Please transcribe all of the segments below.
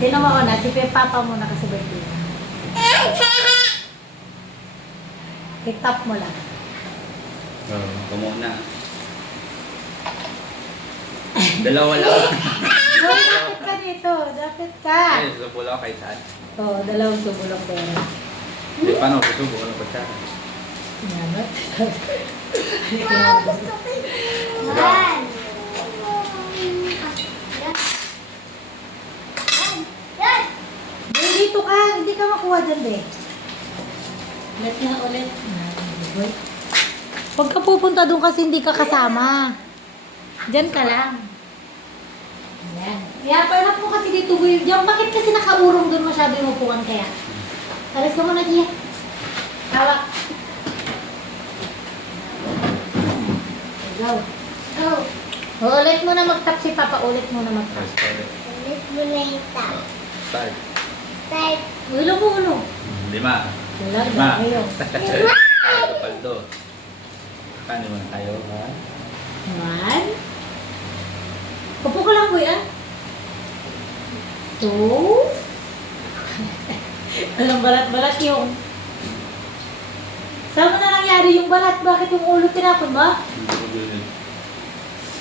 Sino mauna? Si Papa muna kasi birthday niya. I-tap mo lang. Oo, kumuna. Dalawa lang. Boy, dapat ka dito. Dapat ka. Ay, subo lang kay Saan. Oo, dalawang subulong pera. Hindi, paano? Subo ko lang pa siya. Nanot. Boy, dito ka. Hindi ka makuha dyan, be. Ulit na ulit. Boy. Huwag ka pupunta doon kasi hindi ka kasama. Diyan ka lang. Ayan. Kaya parang mo kasi dito, boy. Diyan, bakit kasi nakaurong doon masyado yung upuan kaya? Alis ka muna, Gia. Hawak. Go. Go. Ulit mo na mag-tap si Papa. Ulit mo na mag-tap. Ulit mo na yung tap. Start. Start. Ulo mo, ulo. 5. Wala, Lima. kayo. Paldo. Kano naman tayo, ha? 1. Upo ka lang, kuya. 2. Alam, balat-balat yung... Saan mo na nangyari yung balat? Bakit yung ulo tinapon ba?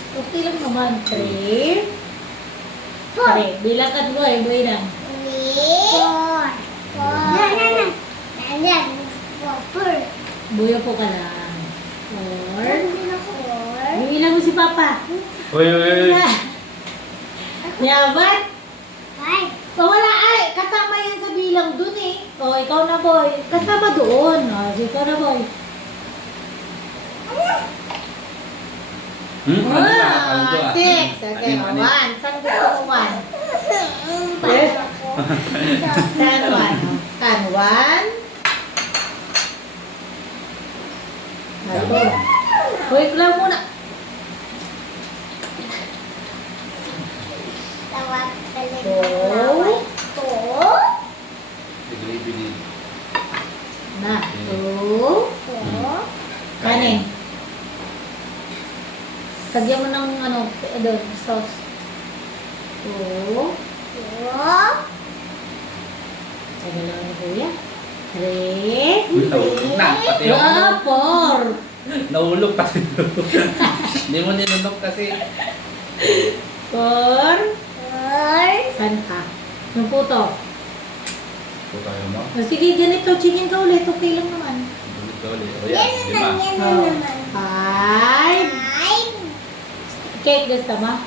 Okay lang naman. 3. 3. Bilang ka mo eh, boy na. 4. 4. Nandiyan. 4. Buyo po ka lang. 4. Nandiyan ako. 4. Bilang mo si Papa. Uy, uy, uy. Yabat? 5. O wala ay, kasama yan sa bilang dun eh. O, ikaw na boy. Kasama doon. O, ikaw na boy. Ano na? Paldo, ah. 6. Okay, o, 1. Saan gusto mo 1? Saan 1? Saan 1? Ano? Wait lang muna. Tawag talaga. 2. 2. Bili-bili. Na. 2. 4. Kanin. Tagyan mo ng ano, doon, sauce. 2. 2. Tagal lang ni Kuya. 3. Uy, nahulog na. Pati yung... 4. Nahulog pati yung... Hindi mo ninunok kasi. 4. 4. Saan ka? Yung puto. Ito tayo mo. O sige, ganito. Chingin ka ulit. Okay lang naman. Ulit. O Yan yan, 5. na naman. Yan na Oh. naman. 5. Cake gusto mo?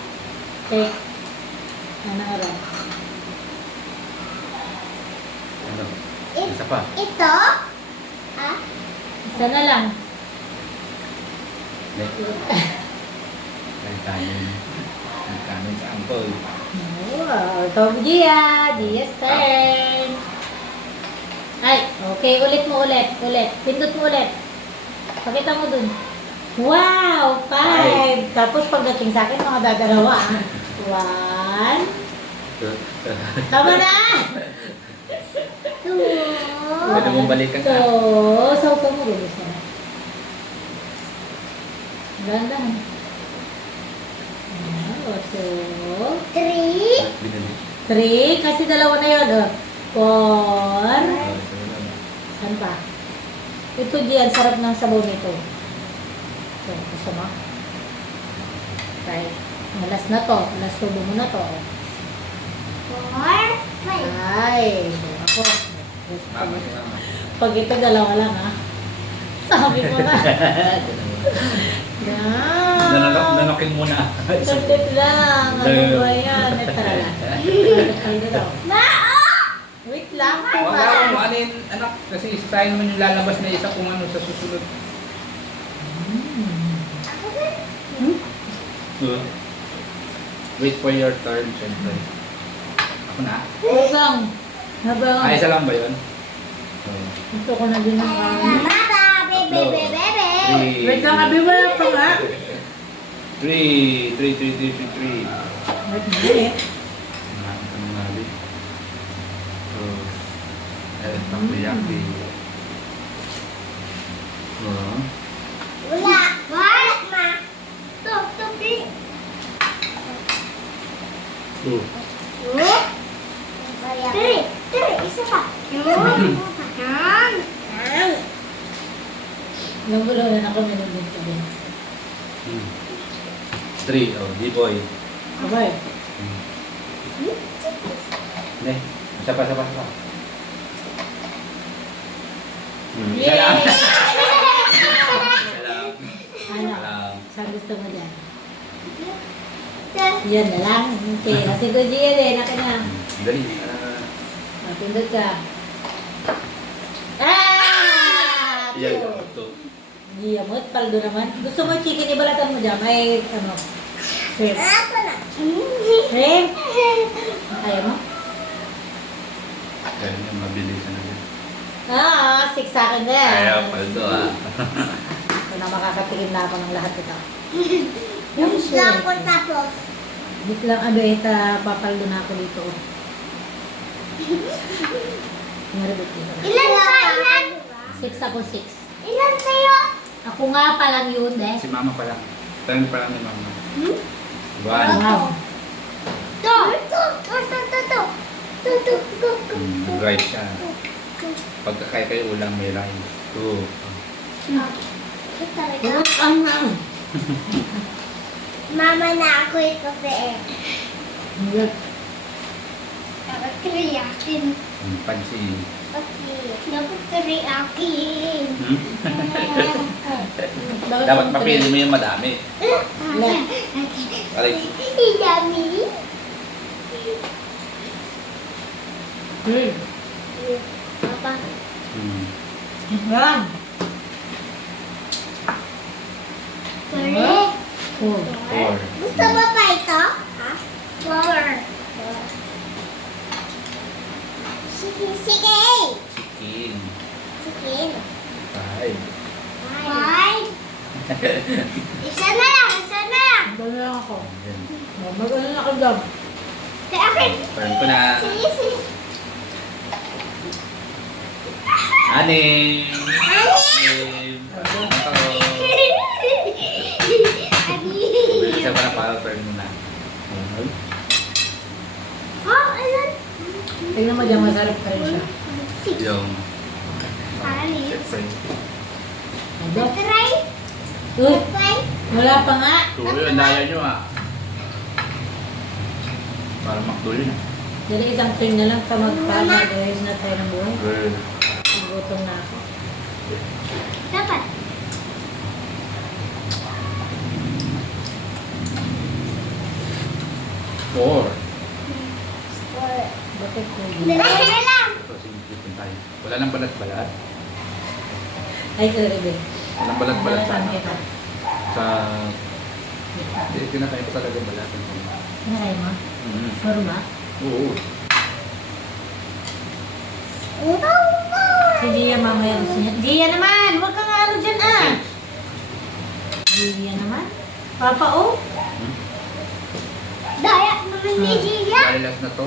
Cake. Ano nga ba? Ano? Isa pa. Ito. Ah? Isa na lang. Next. Ay, kanin. Ang kanin sa angkol. Wow. Ikaw, Gia. Gia's turn. Ay, okay. Ulit mo ulit. Ulit. Pindot mo ulit. Pakita mo dun. Wow! 5. Tapos pagdating sa akin, mga dadalawa. 1. Tama na! 2. Pwede mong balikan ka. 2. Sa upo mo, gulis na. Dahan-dahan. 2. 3. Binili. 3. Kasi dalawa na yun. 4. Oh, isa na lang. Saan pa? Ito diyan, sarap ng sabaw nito. So, gusto mo? Right. Last na to. Last tubo mo na to. 4. 5. Ay, ako. Mama, mama. Pag ito, dalawa lang ha. Sabi ko na. Yan. Nanokin muna. Saglit lang. Ano ba yan? Tara lang. Wait lang. Huwag ako mo anin, anak, kasi isa tayo naman yung lalabas na isa kung ano sa susunod. Wait for your turn, syempre. Ako na? Wait lang. Habang Isa lang ba yun? gusto ko na din ng kanin. Baba, bebe, bebe, bebe. Wait lang, abi wala pa nga. 3. Wait na eh. Takoyaki. Wala. Wala, ma. Ito, ito, big. 2. 2. Yan. Yan. Nagulo na ako minunod ka din. 3. Oh, D-boy. Okay. Ne. Isa pa. Isa Yay! lang. Isa lang. Ano? Lang. Saan gusto mo dyan? Yan na lang. Okay. Kasi ko dyan eh. Naka na. Dali. Matindot ka. Ah! Yan. Ito. Giyamot. Paldo naman. Gusto mo chicken, ibalatan mo dyan. May ano. Shrimp. Ako na. Shrimp? Kaya mo? Kaya niya mabilis na yan. Ah, 6 sa akin din. Kaya paldo Ito na makakatikim na ako ng lahat ito. Yung tapos. Dito lang abeta, papaldo na ako dito. Maribot dito. Ilan ka? Ilan? 6 ako, 6. Ilan sa'yo? Ako nga pa lang yun, eh. Si mama pa lang. Turn pa lang ni mama. Wow. To. To. Right siya. Pagka kayo ulang may rice. 2. Mama na ako ito eh. Yan. Dapat kariyakin. Pansin. Okay. Dapat kariyakin. Dapat papili mo yung madami. Aray. Hindi dami. Papa. Yan. Pare. Oh. 4. Gusto mo pa ito? Ha? 4. Sige. Chicken. Sige. 5. 5. Isa na lang. Dali lang ako. Yan. Mag-ano na ka dyan? Kaya akin. Turn ko na. Sige. 6. Isa pa na para turn mo na. Ilan? Tingnan mo dyan, masarap pa rin siya. Yung Alis. siyempre. Ado. Try. Uy, Try. wala pa nga. Tuloy, ang daya nyo Para makdulo na. Dali isang turn na lang ka magpapagayos na tayo ng buhay. Girl. Gutom na ako. Dapat. Four. Bakit ko? Dalawa na lang. Ito, sige, tayo. Wala nang balat-balat. Ay, sorry, be. Walang balat-balat sa ano. Ito. Sa... Hindi, kinakain ko talaga balat. Nakaya mo? Sorma? Oo. Si Gia mamaya gusto niya. Gia naman! Huwag kang ano dyan ah! Gia naman? Papa oh? Daya naman ni Gia. Dahil last na to.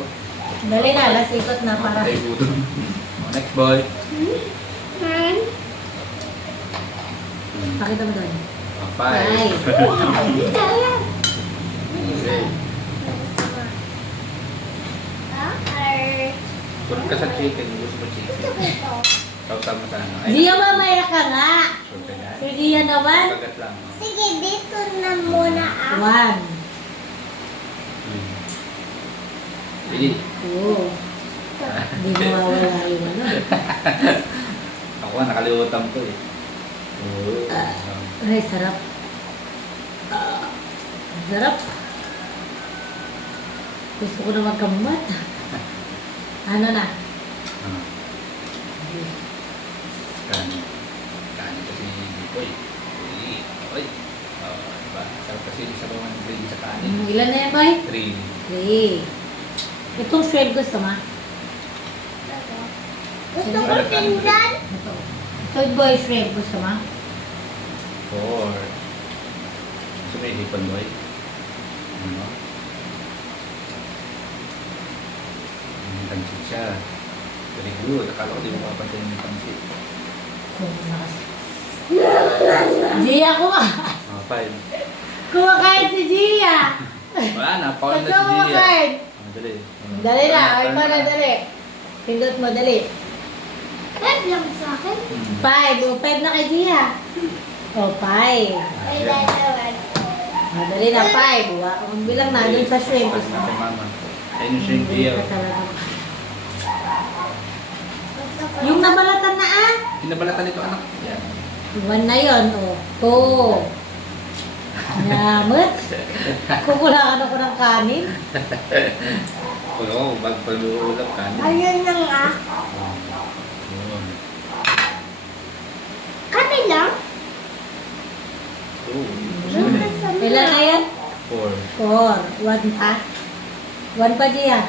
Dali na, last ikot na para. Ay, gutom. Next boy. Man. Pakita mo doon. 5. Ay. Daya. Okay. Puro ka sa chicken. Gusto mo chicken. Sausaw mo sa ano. Gia mamaya ka nga! Sure ka yan. Si Gia naman? Pagkat lang. Sige, dito na muna ako. 1. Pili. Oo. Hindi mawawala yung ano. Ako nga, nakalimutan ko eh. Oo. Ay, sarap. Sarap. Gusto ko na magkamumat. Ano na? Kanin. Kanin kasi Boy. Oy. Diba? Sarap kasi sa bawang gravy sa kanin. Ilan na yan, boy? 3. 3. Itong shrimp gusto ma? Gusto ko tingnan. Ito. Ito boy shrimp gusto ma? 4. Gusto mo ihipon, Boy? Ano? Pansit siya. Very good. Akala ko di mo papansin yung pansit. Gia, kuha! 5. Kumakain si Gia! Wala na. Paul na Ito si Gia. kumakain! Dali. Dali na, ay pa na, dali. Pindot mo, dali. Pwede lang sa akin. 5. O, 5 na kay Gia. O, 5. Ay, dalawan. Madali na, 5. Magbilang na dun sa shrimp. Pas na kay mama. Ayun yung shrimp Hindi niya. ka talaga. Yung nabalatan na ah. Pinabalatan nito anak. Yan. 1 na yun, o. 2. Yamot. Kukulangan ako ng kanin. Oo, bag pag-uulap ka. Ayun na nga. Yun. Kami lang? Oo. Ilan na yan? 4. 4. 1 pa. 1 pa Gia.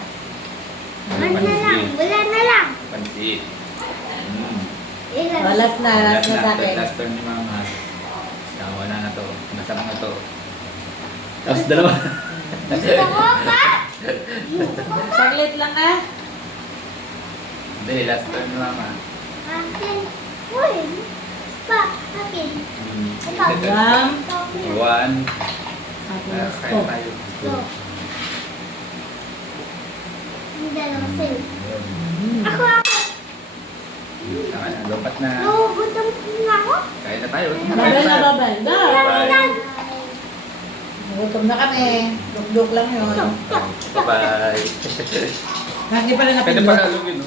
Wala na lang. Wala na lang. Pansit. Ilan? O, last na sa akin. Last turn ni mama. Wala na to. Masama na to. Tapos dalawa. Gusto ko pa. Saglit lang ah. Hindi, last turn ni mama. Akin. Uy. Pa. Akin. Ito. One. 1. Tapos, Kaya tayo. Go. Ang dalawang sa'yo. Yun. Ako. Saka na, lupat na. Nagugutom na ako. Kaya na tayo. Babay na babay. Wala. Nagutom na kami. Duk-duk lang yun. Bye-bye. Hindi pala Pwede napindot. pala alugin, no?